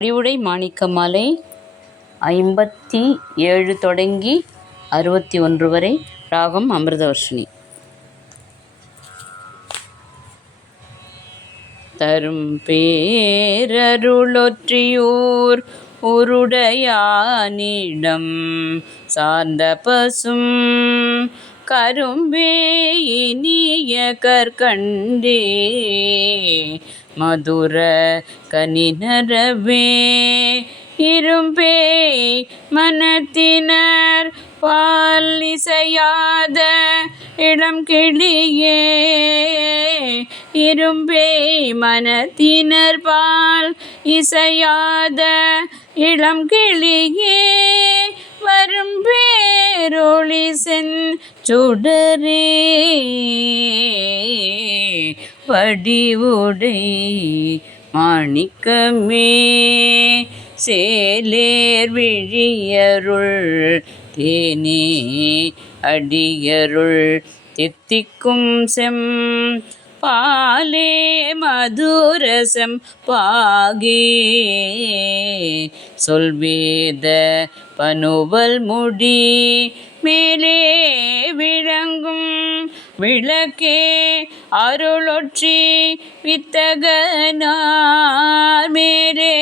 அறிவுடை மாணிக்கமாலை 57 தொடங்கி 61 வரை. ராகம் அமிர்தவர்ஷினி. தரும் பேரருளொற்றியூர் உருடையானிடம் சார்ந்த பசும் கரும்பே இனிய கற்கண்டே மதுர கனிநரவே இரும்பே மனத்தினர் பால் இசையாத இளம் கிளியே இரும்பே மனத்தினர் பால் இசையாத இளம் கிளியே வரும்பேரொளி செஞ்சுடரே வடிவுடை மாணிக்கமே சேலேர் விழியருள் தேனே அடியருள் தித்திக்கும் செம் பாலே மதுரசம் பாகே சொல்வேத பனுவல் முடி மேலே விளங்கும் விளக்கே அருளொற்றி வித்தகனார் மேலே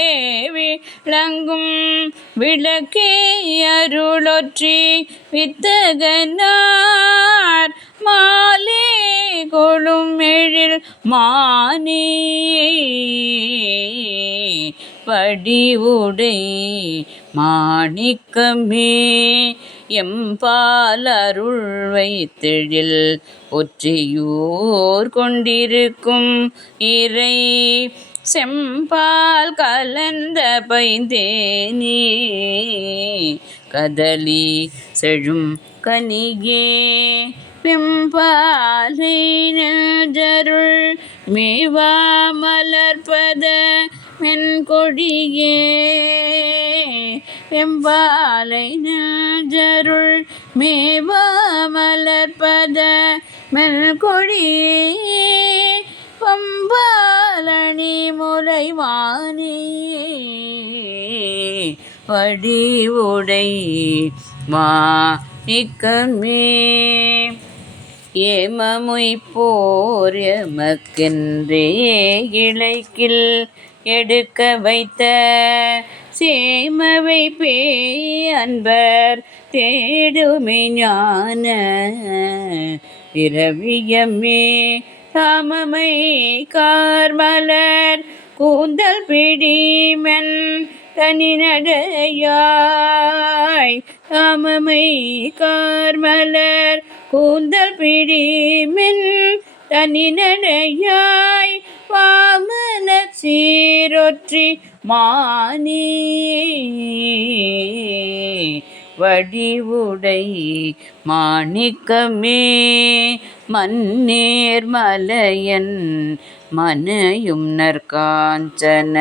விளங்கும் விளக்கே அருளொற்றி வித்தகனார் மாலே கொளும் எழில் மானே வடிவுடை மாணிக்கமே எம்பால் அருள் வைத்தெழில் ஒற்றியூர் கொண்டிருக்கும் இறை செம்பால் கலந்த பைந்தேனே கதலி செழும் கனியே வெம்பாலை நெஞ்சருள் மேவா மலர்பத மென்கொடியே வெம்பாலை நெஞ்சருள் மேவா மலர்பத மென்கொடியே பம்பாலணி முலைவானே வடிவுடை மாணிக்கமே ஏமமுய்ப்போர் எமக்கென்றே இளைக்கில் எடுக்க வைத்த சேமவை பேய் அன்பர் தேடுமை ஞான இரவியமே தாமமை கார்மலர் கூந்தல் பிடிமென் தனிநடையாய் தாமமை கார்மலர் கூந்தல் பிடிமென் தனிநடையாய் வாமன சீரொற்றி மானே வடிவுடை மாணிக்கமே மன்னேர் மலையன் மனையும் நற்காஞ்சன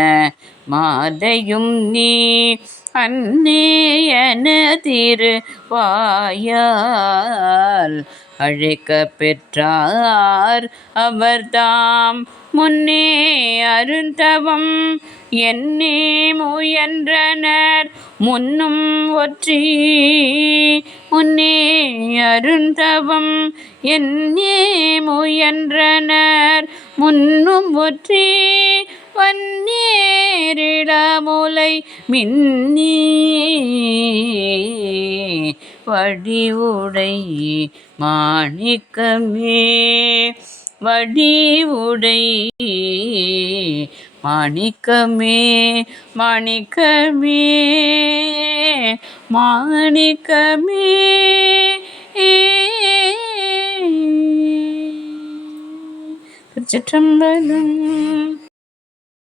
மாதையும் நீ அன்னேயன திருவாயால் அழைக்க பெற்றார் அவர்தாம் முன்னே அருந்தவம் என்னே முயன்றனர் முன்னும் ஒற்றி முன்னே அருந்தவம் என்னே முயன்றனர் முன்னும் ஒற்றி வன்னேரிடமுலை மின்னே வடிவுடை மாணிக்கமே வடிவுடை மாணிக்கமே மாணிக்கமே மாணிக்கமே திருச்சிற்றம்பலம்.